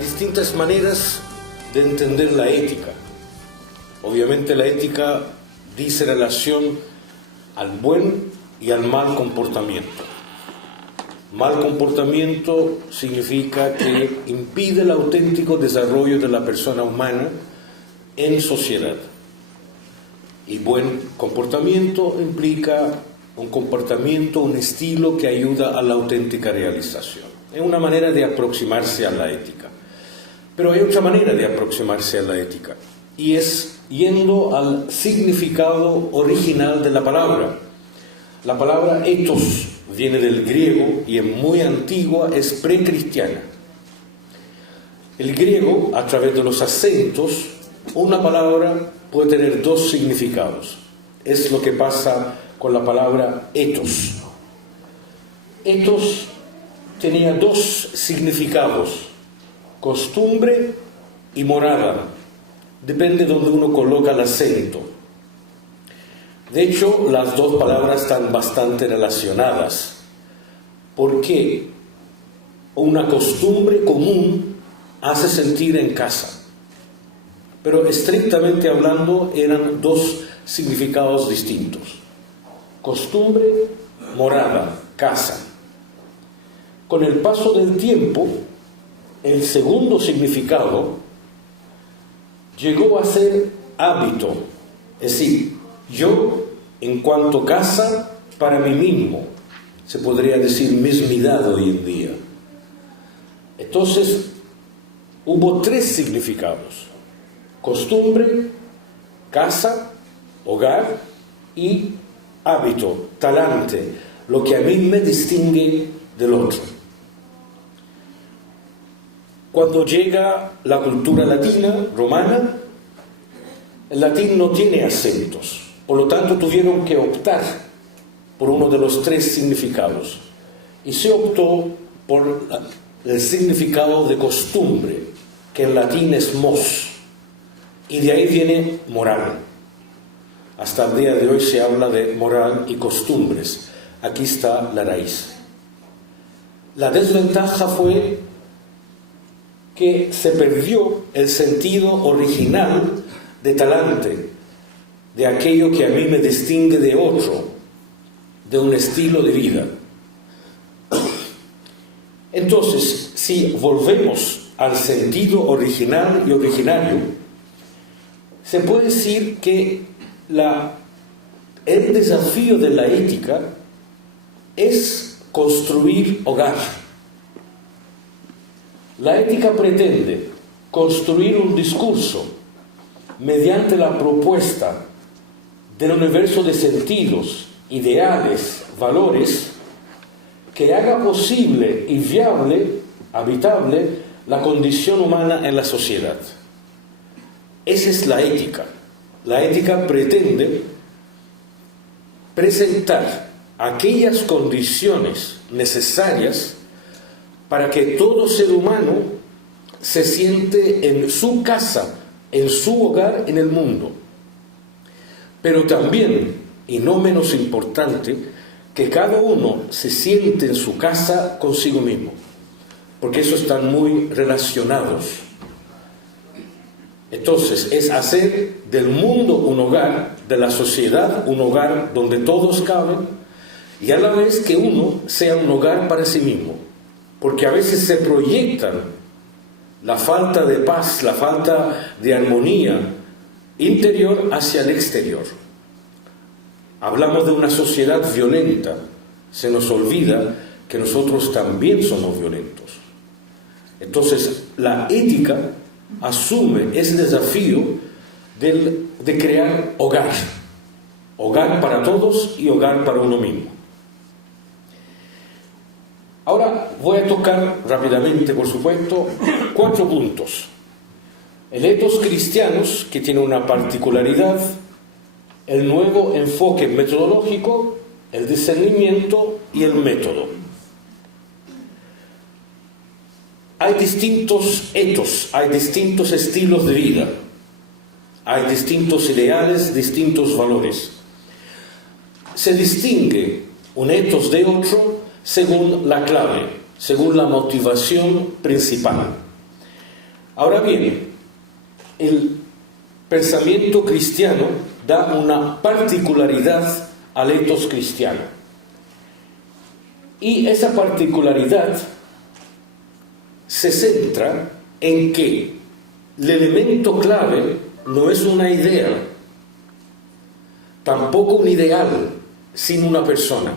Distintas maneras de entender la ética. Obviamente la ética dice relación al buen y al mal comportamiento. Mal comportamiento significa que impide el auténtico desarrollo de la persona humana en sociedad. Y buen comportamiento implica un comportamiento, un estilo que ayuda a la auténtica realización. Es una manera de aproximarse a la ética. Pero hay otra manera de aproximarse a la ética, y es yendo al significado original de la palabra. La palabra ethos viene del griego y es muy antigua, es precristiana. El griego, a través de los acentos, una palabra puede tener dos significados. Es lo que pasa con la palabra ethos. Ethos tenía dos significados: costumbre y morada. Depende de donde uno coloca el acento. De hecho, las dos palabras están bastante relacionadas, porque una costumbre común hace sentir en casa. Pero estrictamente hablando, eran dos significados distintos: costumbre, morada, casa. Con el paso del tiempo, el segundo significado llegó a ser hábito, es decir, yo en cuanto casa para mí mismo, se podría decir mismidad hoy en día. Entonces hubo tres significados: costumbre, casa, hogar y hábito, talante, lo que a mí me distingue del otro. Cuando llega la cultura latina, romana, el latín no tiene acentos, por lo tanto tuvieron que optar por uno de los tres significados, y se optó por el significado de costumbre, que en latín es mos, y de ahí viene moral. Hasta el día de hoy se habla de moral y costumbres. Aquí está la raíz. La desventaja fue que se perdió el sentido original de talante, de aquello que a mí me distingue de otro, de un estilo de vida. Entonces, si volvemos al sentido original y originario, se puede decir que el desafío de la ética es construir hogar. La ética pretende construir un discurso mediante la propuesta del universo de sentidos, ideales, valores, que haga posible y viable, habitable, la condición humana en la sociedad. Esa es la ética. La ética pretende presentar aquellas condiciones necesarias para que todo ser humano se siente en su casa, en su hogar, en el mundo. Pero también, y no menos importante, que cada uno se siente en su casa consigo mismo, porque eso están muy relacionados. Entonces, es hacer del mundo un hogar, de la sociedad un hogar donde todos caben, y a la vez que uno sea un hogar para sí mismo, porque a veces se proyectan la falta de paz, la falta de armonía interior hacia el exterior. Hablamos de una sociedad violenta, se nos olvida que nosotros también somos violentos. Entonces, la ética asume ese desafío de crear hogar, hogar para todos y hogar para uno mismo. Ahora voy a tocar rápidamente, por supuesto, 4 puntos. El ethos cristianos, que tiene una particularidad, el nuevo enfoque metodológico, el discernimiento y el método. hay distintos etos, hay distintos estilos de vida, hay distintos ideales, distintos valores. Se distingue un etos de otro según la clave, según la motivación principal. Ahora bien, el pensamiento cristiano da una particularidad al etos cristiano. Y esa particularidad se centra en que el elemento clave no es una idea, tampoco un ideal, sino una persona.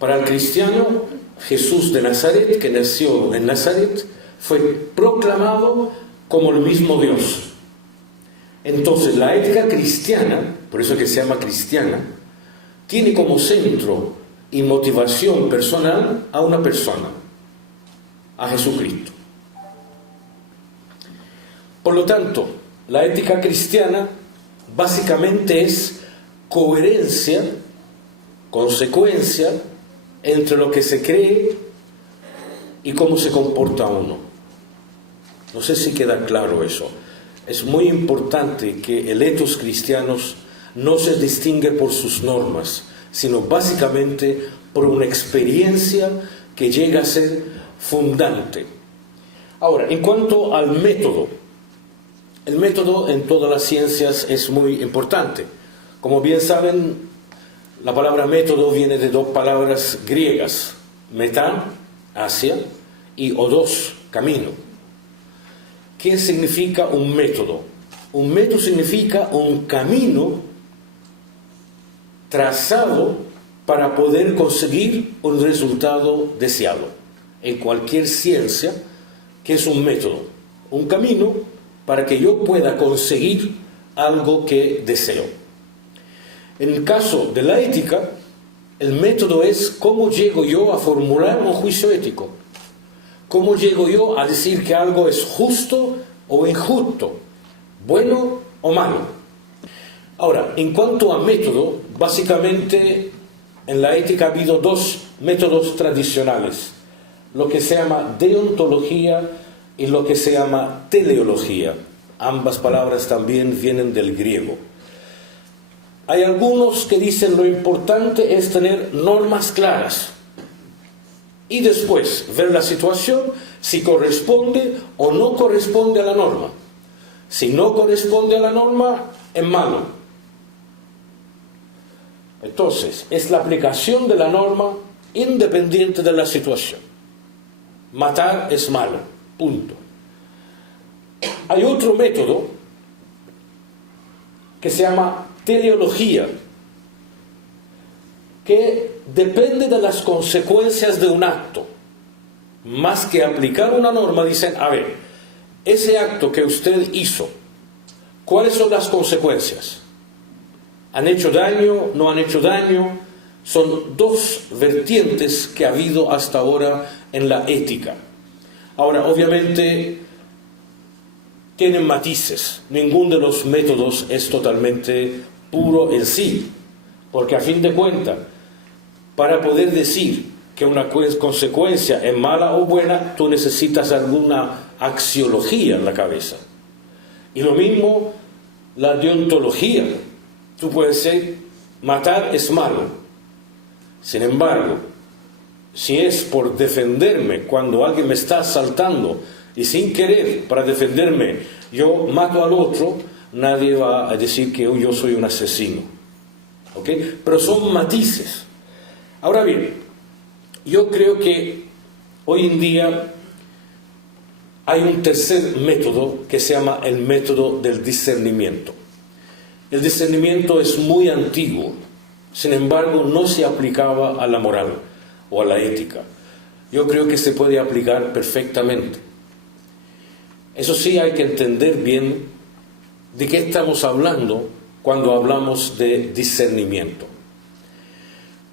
Para el cristiano, Jesús de Nazaret, que nació en Nazaret, fue proclamado como el mismo Dios. Entonces, la ética cristiana, por eso que se llama cristiana, tiene como centro y motivación personal a una persona, a Jesucristo. Por lo tanto, la ética cristiana básicamente es coherencia, consecuencia entre lo que se cree y cómo se comporta uno. No sé si queda claro eso. Es muy importante que el etos cristianos no se distingue por sus normas, sino básicamente por una experiencia que llega a ser fundante. Ahora, en cuanto al método, el método en todas las ciencias es muy importante. Como bien saben, la palabra método viene de dos palabras griegas, metá, hacia, y odos, camino. ¿Qué significa un método? Un método significa un camino trazado para poder conseguir un resultado deseado. En cualquier ciencia, ¿qué es un método? Un camino para que yo pueda conseguir algo que deseo. En el caso de la ética, el método es cómo llego yo a formular un juicio ético. ¿Cómo llego yo a decir que algo es justo o injusto, bueno o malo? Ahora, en cuanto a método, básicamente en la ética ha habido dos métodos tradicionales, lo que se llama deontología y lo que se llama teleología. Ambas palabras también vienen del griego. Hay algunos que dicen lo importante es tener normas claras y después ver la situación si corresponde o no corresponde a la norma. Si no corresponde a la norma, es malo. Entonces, es la aplicación de la norma independiente de la situación. Matar es malo, punto. Hay otro método que se llama teleología, que depende de las consecuencias de un acto. Más que aplicar una norma, dicen, a ver, ese acto que usted hizo, ¿cuáles son las consecuencias? ¿Han hecho daño? ¿No han hecho daño? Son dos vertientes que ha habido hasta ahora en la ética. Ahora, obviamente, tienen matices. Ninguno de los métodos es totalmente puro en sí, porque a fin de cuentas, para poder decir que una consecuencia es mala o buena, tú necesitas alguna axiología en la cabeza. Y lo mismo la deontología. Tú puedes decir, matar es malo. Sin embargo, si es por defenderme cuando alguien me está asaltando y sin querer, para defenderme, yo mato al otro, nadie va a decir que yo soy un asesino. ¿Ok? Pero son matices. Ahora bien, yo creo que hoy en día hay un tercer método que se llama el método del discernimiento. El discernimiento es muy antiguo, sin embargo no se aplicaba a la moral o a la ética. Yo creo que se puede aplicar perfectamente. Eso sí, hay que entender bien de qué estamos hablando cuando hablamos de discernimiento.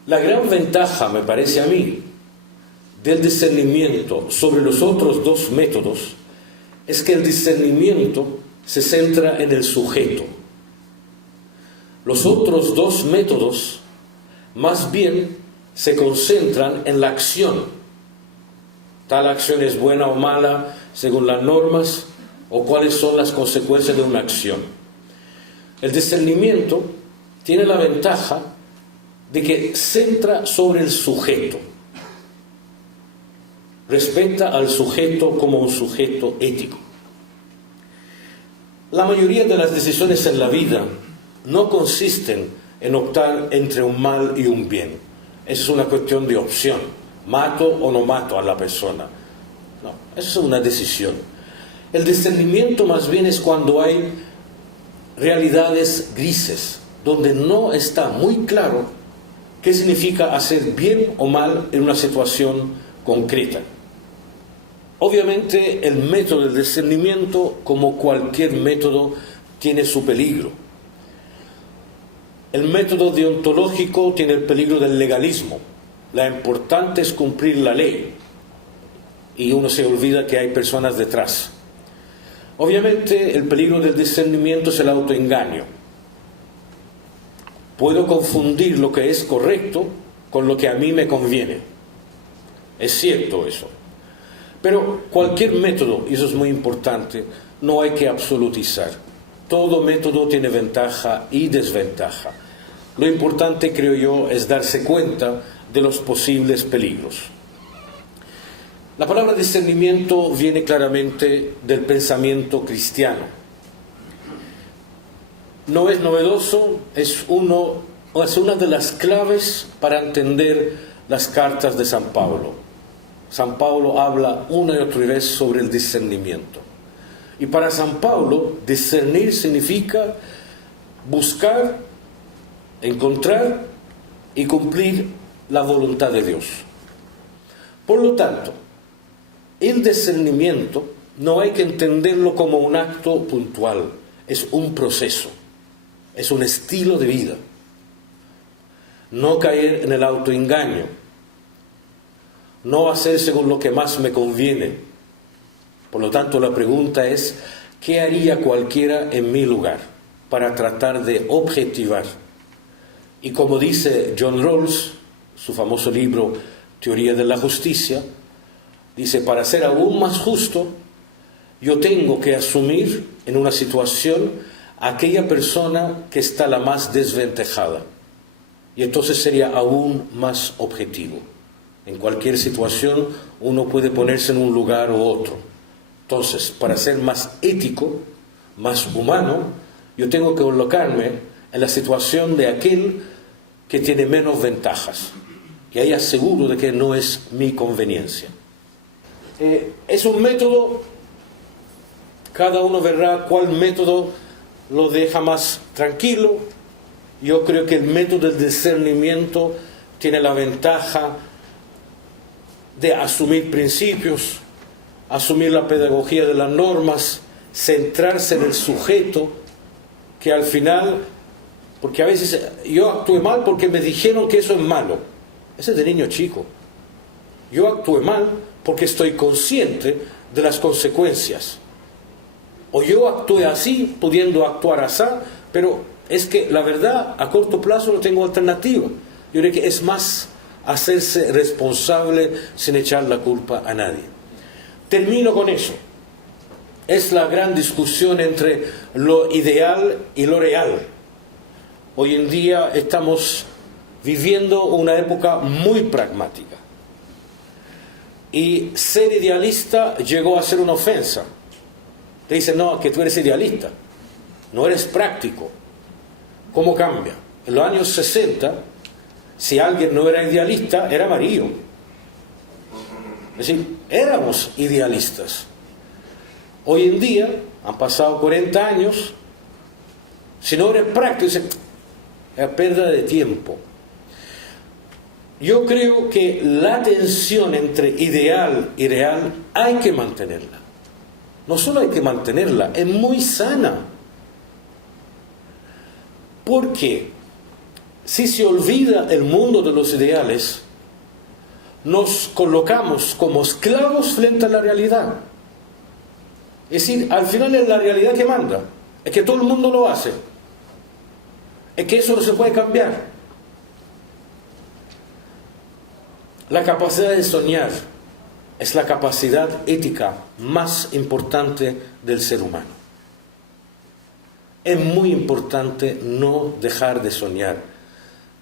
La gran ventaja, me parece a mí, del discernimiento sobre los otros dos métodos es que el discernimiento se centra en el sujeto. Los otros dos métodos más bien se concentran en la acción. tal acción es buena o mala según las normas, o cuáles son las consecuencias de una acción. El discernimiento tiene la ventaja de que centra sobre el sujeto, respeta al sujeto como un sujeto ético. La mayoría de las decisiones en la vida no consisten en optar entre un mal y un bien. Esa es una cuestión de opción. ¿Mato o no mato a la persona? No, esa es una decisión. El discernimiento más bien es cuando hay realidades grises, donde no está muy claro qué significa hacer bien o mal en una situación concreta. Obviamente el método del discernimiento, como cualquier método, tiene su peligro. El método deontológico tiene el peligro del legalismo. Lo importante es cumplir la ley y uno se olvida que hay personas detrás. Obviamente el peligro del discernimiento es el autoengaño. Puedo confundir lo que es correcto con lo que a mí me conviene. Es cierto eso. Pero cualquier método, y eso es muy importante, no hay que absolutizar. Todo método tiene ventaja y desventaja. Lo importante, creo yo, es darse cuenta de los posibles peligros. La palabra discernimiento viene claramente del pensamiento cristiano. No es novedoso, es una de las claves para entender las cartas de San Pablo. San Pablo habla una y otra vez sobre el discernimiento. Y para San Pablo, discernir significa buscar, encontrar y cumplir la voluntad de Dios. Por lo tanto, el discernimiento no hay que entenderlo como un acto puntual, es un proceso, es un estilo de vida. No caer en el autoengaño, no hacer según lo que más me conviene. Por lo tanto, la pregunta es, ¿qué haría cualquiera en mi lugar para tratar de objetivar? Y como dice John Rawls, su famoso libro Teoría de la Justicia, dice, para ser aún más justo, yo tengo que asumir en una situación a aquella persona que está la más desventajada. Y entonces sería aún más objetivo. En cualquier situación uno puede ponerse en un lugar u otro. Entonces, para ser más ético, más humano, yo tengo que colocarme en la situación de aquel que tiene menos ventajas. Y ahí aseguro de que no es mi conveniencia. Es un método, cada uno verá cuál método lo deja más tranquilo. Yo creo que el método del discernimiento tiene la ventaja de asumir principios, asumir la pedagogía de las normas, centrarse en el sujeto, que al final, porque a veces yo actué mal porque me dijeron que eso es malo. Ese es de niño chico. Yo actué mal porque estoy consciente de las consecuencias. O yo actué así, pudiendo actuar así, pero es que la verdad, a corto plazo no tengo alternativa. Yo creo que es más hacerse responsable sin echar la culpa a nadie. Termino con eso. Es la gran discusión entre lo ideal y lo real. Hoy en día estamos viviendo una época muy pragmática. Y ser idealista llegó a ser una ofensa. Te dicen, no, que tú eres idealista, no eres práctico. ¿Cómo cambia? En los años 60, si alguien no era idealista, era amarillo. Es decir, éramos idealistas. Hoy en día, han pasado 40 años, si no eres práctico, dicen, es pérdida de tiempo. Yo creo que la tensión entre ideal y real hay que mantenerla. No solo hay que mantenerla, es muy sana. Porque si se olvida el mundo de los ideales, nos colocamos como esclavos frente a la realidad. Es decir, al final es la realidad que manda. Es que todo el mundo lo hace. Es que eso no se puede cambiar. La capacidad de soñar, es la capacidad ética más importante del ser humano. Es muy importante no dejar de soñar.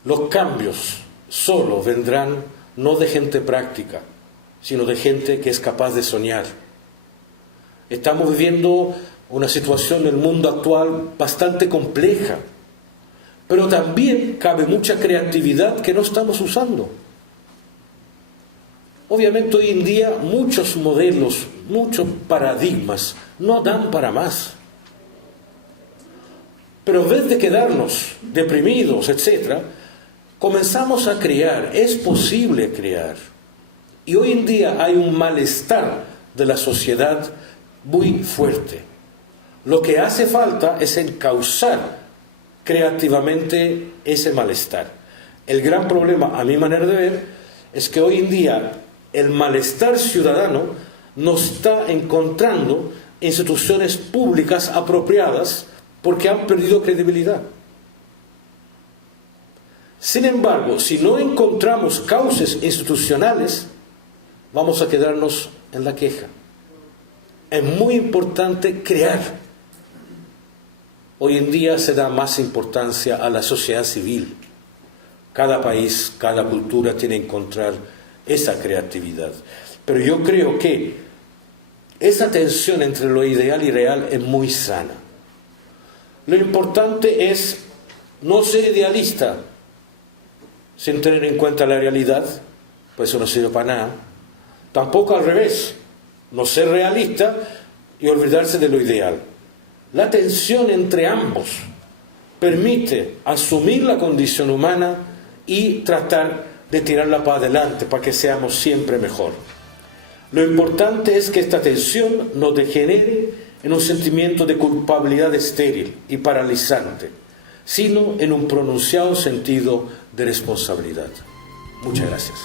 Los cambios solo vendrán no de gente práctica, sino de gente que es capaz de soñar. Estamos viviendo una situación en el mundo actual bastante compleja, pero también cabe mucha creatividad que no estamos usando. Obviamente hoy en día muchos modelos, muchos paradigmas no dan para más. Pero en vez de quedarnos deprimidos, etc., comenzamos a crear. Es posible crear. Y hoy en día hay un malestar de la sociedad muy fuerte. Lo que hace falta es encauzar creativamente ese malestar. El gran problema, a mi manera de ver, es que hoy en día el malestar ciudadano no está encontrando instituciones públicas apropiadas porque han perdido credibilidad. Sin embargo, si no encontramos cauces institucionales, vamos a quedarnos en la queja. Es muy importante crear. Hoy en día se da más importancia a la sociedad civil. Cada país, cada cultura tiene que encontrar esa creatividad. Pero yo creo que esa tensión entre lo ideal y real es muy sana. Lo importante es no ser idealista sin tener en cuenta la realidad, pues eso no sirve para nada. Tampoco al revés, no ser realista y olvidarse de lo ideal. La tensión entre ambos permite asumir la condición humana y tratar de tirarla para adelante para que seamos siempre mejor. Lo importante es que esta tensión no degenere en un sentimiento de culpabilidad estéril y paralizante, sino en un pronunciado sentido de responsabilidad. Muchas gracias.